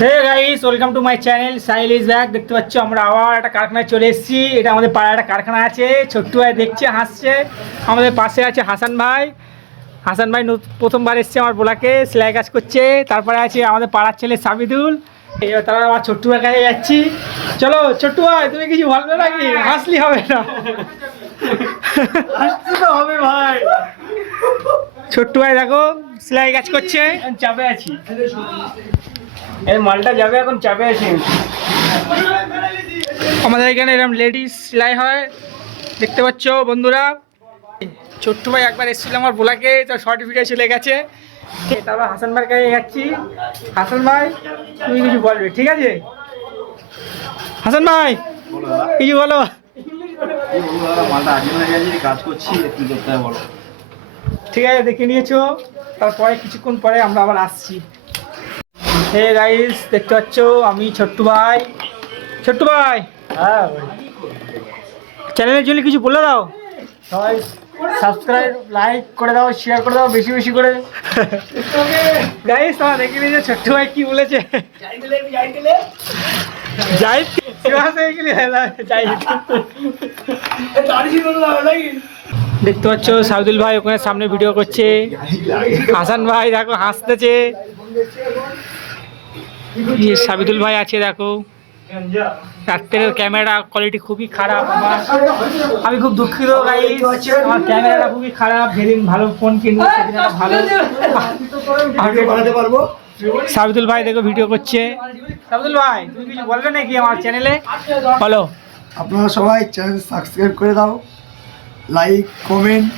Hey guys, welcome to my channel Sahil is back. দেখতে পাচ্ছ আমরা আবার একটা কারখানায় চলে এসেছি। এটা আমাদের পাড়ায় একটা কারখানা আছে। ছোট্টু ভাই দেখছে, হাসছে। আমাদের পাশে আছে হাসান ভাই। হাসান ভাই প্রথমবার এসছে আমার বোলাকে, সেলাই কাজ করছে। তারপরে আছে আমাদের পাড়ার ছেলে সাবিদুল। এবার তারা আবার ছোট্টু ভাইয়ের কাছে যাচ্ছি। চলো ছোট্টু ভাই, তুমি কিছু বলবে নাকি? হাসলি হবে না, হাসতে তো হবে ভাই। ছোট্টু ভাই দেখো সেলাই কাজ করছে, চাপে আছি। এই মালটা যাবে এখন, চাপে আছে। আমাদের এখানে এরকম লেডিস সেলাই হয়, দেখতে পাচ্ছ বন্ধুরা। ছোট্টু ভাই একবার এসেছিল আমার বোলাকে, তো শর্ট ভিডিও চলে গেছে। তারপর হাসান ভাইয়ের কাছে যাচ্ছি। হাসান ভাই তুমি কিছু বলবে, ঠিক আছে? হাসান ভাই কিছু বলো। ঠিক আছে, দেখে নিয়েছো। তারপরে কিছুক্ষণ পরে আমরা আবার আসছি। হে গাইস, দেখতে পাচ্ছ আমি ছোট্টু ভাই। ছোট্টু ভাই, হ্যাঁ চ্যানেলের জন্য কিছু বলে দাও। সবাই সাবস্ক্রাইব লাইক করে দাও, শেয়ার করে দাও বেশি বেশি করে। গাইস তোমরা দেখে নিয়েছো ছোট্টু ভাই কি বলেছে। যাই দেখতে পাচ্ছ সাউদুল ভাই ওখানে সামনে ভিডিও করছে। হাসান ভাই দেখো হাসতেছে। সাবিদুল ভাই আছে দেখো। রাত্রের ক্যামেরা কোয়ালিটি খুবই খারাপ আমার। আমি খুব দুঃখিত গাইস, আমার ক্যামেরাটা খুবই খারাপ। যেদিন ভালো ফোন কিনবো সেদিন ভালো বানাতে পারবো। সাবিদুল ভাই দেখো ভিডিও করছে। সাবিদুল ভাই তুমি কিছু বলবে নাকি আমার চ্যানেলে? বলো। আপনারা সবাই চ্যানেল সাবস্ক্রাইব করে দাও, লাইক কমেন্ট